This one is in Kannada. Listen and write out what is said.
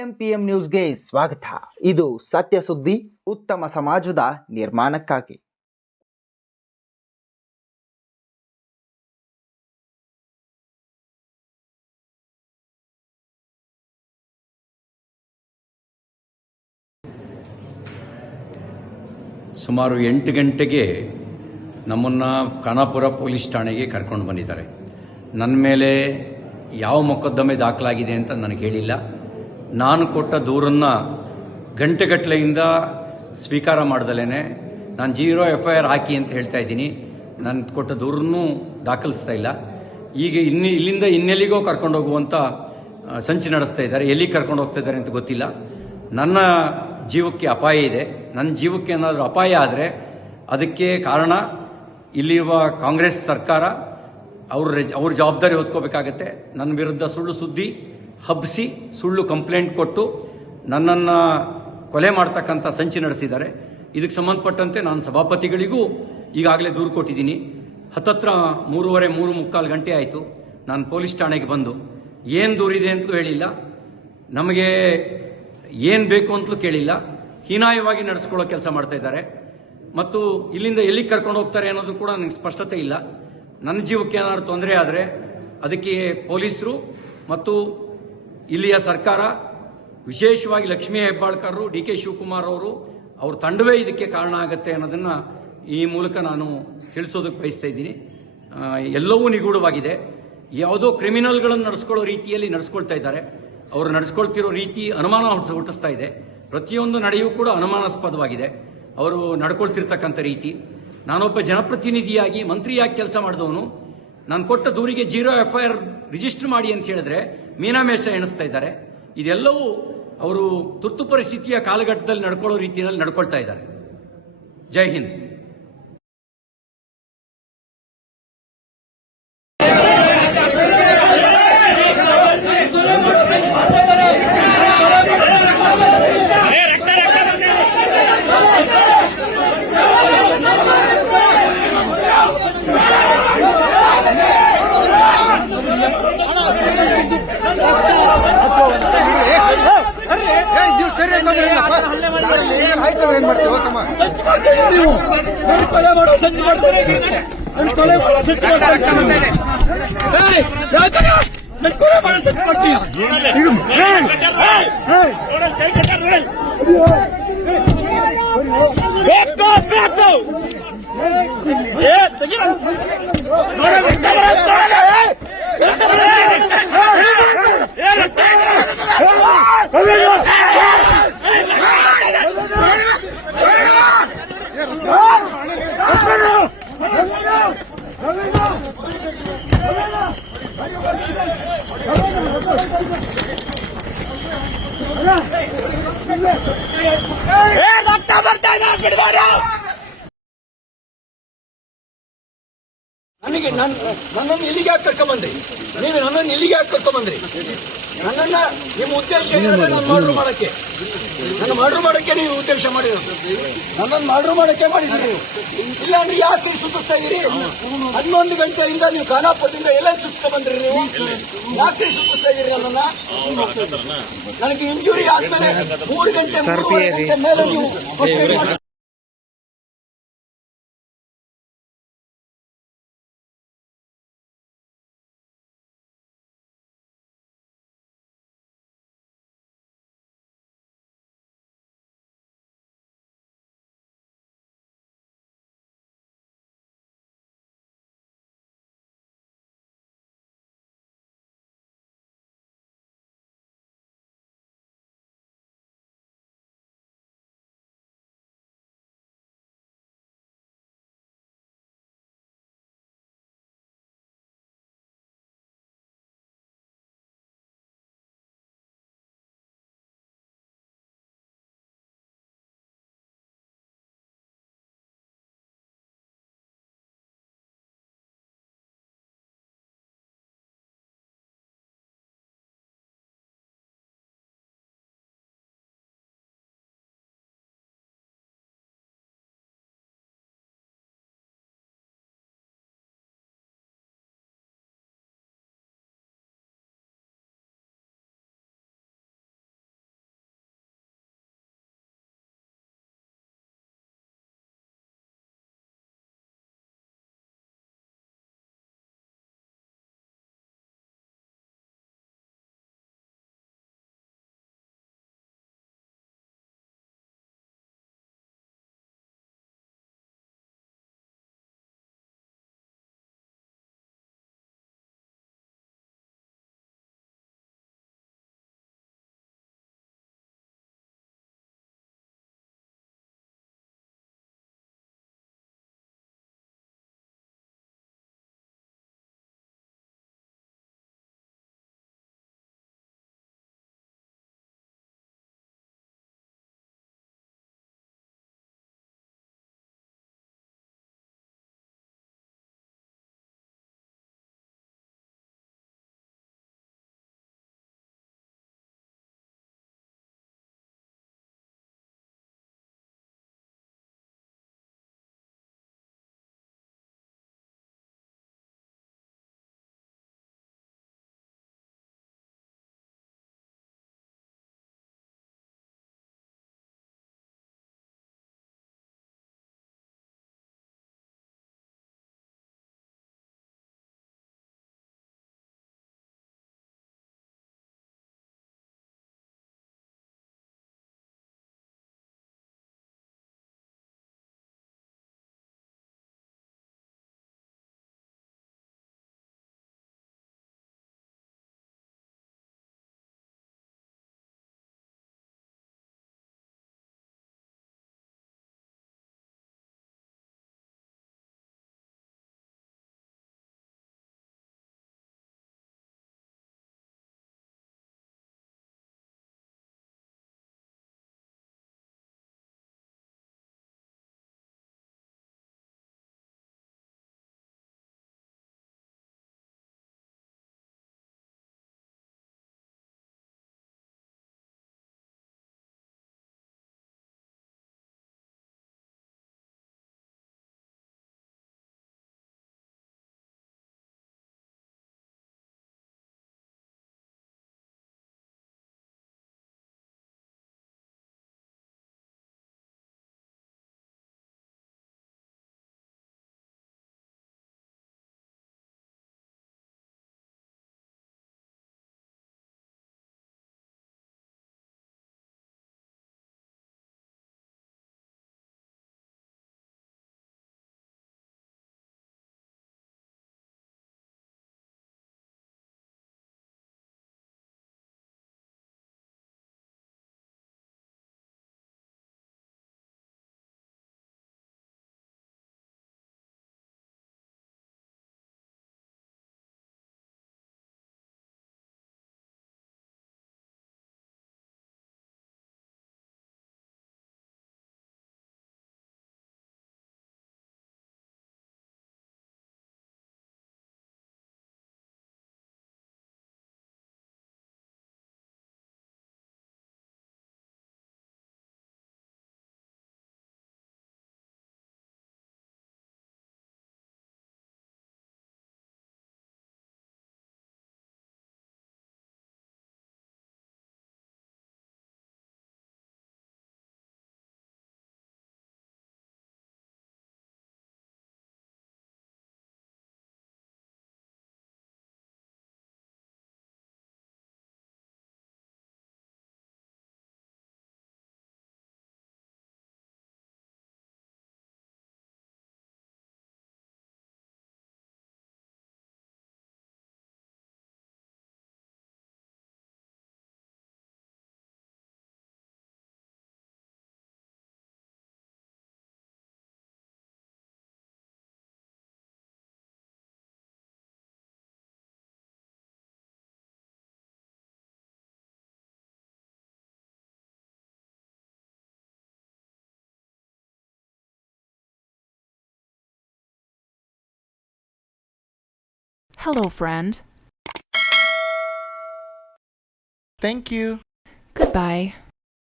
ಎಂ ಪಿ ಎಂ ನ್ಯೂಸ್ಗೆ ಸ್ವಾಗತ ಇದು ಸತ್ಯ ಸುದ್ದಿ ಉತ್ತಮ ಸಮಾಜದ ನಿರ್ಮಾಣಕ್ಕಾಗಿ ಸುಮಾರು ಎಂಟು ಗಂಟೆಗೆ ನಮ್ಮನ್ನು ಕಾನಾಪುರ ಪೊಲೀಸ್ ಠಾಣೆಗೆ ಕರ್ಕೊಂಡು ಬಂದಿದ್ದಾರೆ ನನ್ನ ಮೇಲೆ ಯಾವ ಮೊಕದ್ದಮೆ ದಾಖಲಾಗಿದೆ ಅಂತ ನನಗೆ ಹೇಳಿಲ್ಲ ನಾನು ಕೊಟ್ಟ ದೂರನ್ನು ಗಂಟೆಗಟ್ಟಲೆಯಿಂದ ಸ್ವೀಕಾರ ಮಾಡ್ದಲೇ ನಾನು ಜೀರೋ ಎಫ್ ಐ ಆರ್ ಹಾಕಿ ಅಂತ ಹೇಳ್ತಾ ಇದ್ದೀನಿ ನಾನು ಕೊಟ್ಟ ದೂರನ್ನೂ ದಾಖಲಿಸ್ತಾ ಇಲ್ಲ ಈಗ ಇನ್ನು ಇಲ್ಲಿಂದ ಇನ್ನೆಲ್ಲಿಗೋ ಕರ್ಕೊಂಡೋಗುವಂಥ ಸಂಚು ನಡೆಸ್ತಾ ಇದ್ದಾರೆ ಎಲ್ಲಿಗೆ ಕರ್ಕೊಂಡು ಹೋಗ್ತಾ ಇದ್ದಾರೆ ಅಂತ ಗೊತ್ತಿಲ್ಲ ನನ್ನ ಜೀವಕ್ಕೆ ಅಪಾಯ ಇದೆ ನನ್ನ ಜೀವಕ್ಕೆ ಏನಾದರೂ ಅಪಾಯ ಆದರೆ ಅದಕ್ಕೆ ಕಾರಣ ಇಲ್ಲಿರುವ ಕಾಂಗ್ರೆಸ್ ಸರ್ಕಾರ ಅವ್ರ ಅವ್ರ ಜವಾಬ್ದಾರಿ ಹೊತ್ಕೋಬೇಕಾಗತ್ತೆ ನನ್ನ ವಿರುದ್ಧ ಸುಳ್ಳು ಸುದ್ದಿ ಹಬ್ಬಿಸಿ ಸುಳ್ಳು ಕಂಪ್ಲೇಂಟ್ ಕೊಟ್ಟು ನನ್ನನ್ನು ಕೊಲೆ ಮಾಡ್ತಕ್ಕಂಥ ಸಂಚಿ ನಡೆಸಿದ್ದಾರೆ ಇದಕ್ಕೆ ಸಂಬಂಧಪಟ್ಟಂತೆ ನಾನು ಸಭಾಪತಿಗಳಿಗೂ ಈಗಾಗಲೇ ದೂರು ಕೊಟ್ಟಿದ್ದೀನಿ ಹತ್ತತ್ರ ಮೂರುವರೆ ಮೂರು ಮುಕ್ಕಾಲು ಗಂಟೆ ಆಯಿತು ನಾನು ಪೊಲೀಸ್ ಠಾಣೆಗೆ ಬಂದು ಏನು ದೂರಿದೆ ಅಂತಲೂ ಹೇಳಿಲ್ಲ ನಮಗೆ ಏನು ಬೇಕು ಅಂತಲೂ ಕೇಳಿಲ್ಲ ಹೀನಾಯವಾಗಿ ನಡೆಸ್ಕೊಳ್ಳೋ ಕೆಲಸ ಮಾಡ್ತಾ ಇದ್ದಾರೆ ಮತ್ತು ಇಲ್ಲಿಂದ ಎಲ್ಲಿಗೆ ಕರ್ಕೊಂಡು ಹೋಗ್ತಾರೆ ಅನ್ನೋದು ಕೂಡ ನನಗೆ ಸ್ಪಷ್ಟತೆ ಇಲ್ಲ ನನ್ನ ಜೀವಕ್ಕೆ ಏನಾದರೂ ತೊಂದರೆ ಆದರೆ ಅದಕ್ಕೆ ಪೊಲೀಸರು ಮತ್ತು ಇಲ್ಲಿಯ ಸರ್ಕಾರ ವಿಶೇಷವಾಗಿ ಲಕ್ಷ್ಮೀ ಹೆಬ್ಬಾಳ್ಕರ್ ಡಿ ಕೆ ಶಿವಕುಮಾರ್ ಅವರು ಅವ್ರ ತಂಡವೇ ಇದಕ್ಕೆ ಕಾರಣ ಆಗುತ್ತೆ ಅನ್ನೋದನ್ನು ಈ ಮೂಲಕ ನಾನು ತಿಳಿಸೋದಕ್ಕೆ ಬಯಸ್ತಾ ಇದ್ದೀನಿ ಎಲ್ಲವೂ ನಿಗೂಢವಾಗಿದೆ ಯಾವುದೋ ಕ್ರಿಮಿನಲ್ಗಳನ್ನು ನಡೆಸ್ಕೊಳ್ಳೋ ರೀತಿಯಲ್ಲಿ ನಡೆಸ್ಕೊಳ್ತಾ ಇದ್ದಾರೆ ಅವರು ನಡೆಸ್ಕೊಳ್ತಿರೋ ರೀತಿ ಅನುಮಾನ ಹುಟ್ಟಿಸ್ತಾ ಇದೆ ಪ್ರತಿಯೊಂದು ನಡೆಯೂ ಕೂಡ ಅನುಮಾನಾಸ್ಪದವಾಗಿದೆ ಅವರು ನಡ್ಕೊಳ್ತಿರ್ತಕ್ಕಂಥ ರೀತಿ ನಾನೊಬ್ಬ ಜನಪ್ರತಿನಿಧಿಯಾಗಿ ಮಂತ್ರಿಯಾಗಿ ಕೆಲಸ ಮಾಡಿದವನು ನಾನು ಕೊಟ್ಟ ದೂರಿಗೆ zero F I R register ಮಾಡಿ ಅಂತ ಹೇಳಿದ್ರೆ ಮೀನಾಮೇಷ ಎಣಿಸ್ತಾ ಇದ್ದಾರೆ ಇದೆಲ್ಲವೂ ಅವರು ತುರ್ತು ಪರಿಸ್ಥಿತಿಯ ಕಾಲಘಟ್ಟದಲ್ಲಿ ನಡ್ಕೊಳ್ಳೋ ರೀತಿಯಲ್ಲಿ ನಡ್ಕೊಳ್ತಾ ಇದ್ದಾರೆ ಜೈ ಹಿಂದ್ ನೀವು ಕೊಲೆ ಮಾಡೋ ಸಂಚು ಮಾಡ್ತಾರೆ ಕೊಲೆ ಮಾಡೋ ಸಂಚು ಮಾಡ್ತಾರೆ ನನ್ ಕೊಲೆ ಮಾಡೋ ಸಂಚು ಮಾಡ್ತೀಯ ಏ ತೆಗಿರೋ ¡Eh, doctor Martínez, perdona! ನನಗೆ ನನ್ನ ನನ್ನನ್ನು ಇಲ್ಲಿಗೆ ಯಾಕೆ ಬಂದ್ರಿ ನೀವು ನನ್ನನ್ನು ಇಲ್ಲಿಗೆ ಯಾಕೆ ಬಂದ್ರಿ ನನ್ನನ್ನ ನಿಮ್ಮ ಉದ್ದೇಶ ಏನಂದ್ರೆ ನಾನು ಮಾಡ್ರು ಮಾಡಕ್ಕೆ ನನ್ನ ಮಾಡ್ರು ಮಾಡಕ್ಕೆ ನೀವು ಉದ್ದೇಶ ಮಾಡಿದ್ರು ನನ್ನನ್ನು ಮಾಡ್ರು ಮಾಡಕ್ಕೆ ಮಾಡಿದ್ರಿ ನೀವು ಇಲ್ಲ ಅಂದ್ರೆ ಯಾಕೆ ಸುತ್ತಿಸ್ತಾ ಇದ್ದೀರಿ ಹನ್ನೊಂದು ಗಂಟೆಯಿಂದ ನೀವು ಕಾನಾಪುರದಿಂದ ಎಲ್ಲ ಸುತ್ತ ಬಂದ್ರಿ ನೀವು ಯಾಕೆ ಸುತ್ತಿಸ್ತಾ ಇದ್ದೀರಿ ನನ್ನನ್ನ ನನಗೆ ಇಂಜುರಿ ಆದ್ಮೇಲೆ ಮೂರು ಗಂಟೆ ಮೂರು ಗಂಟೆ ಮೇಲೆ ನೀವು Hello, friend. Thank you. Goodbye.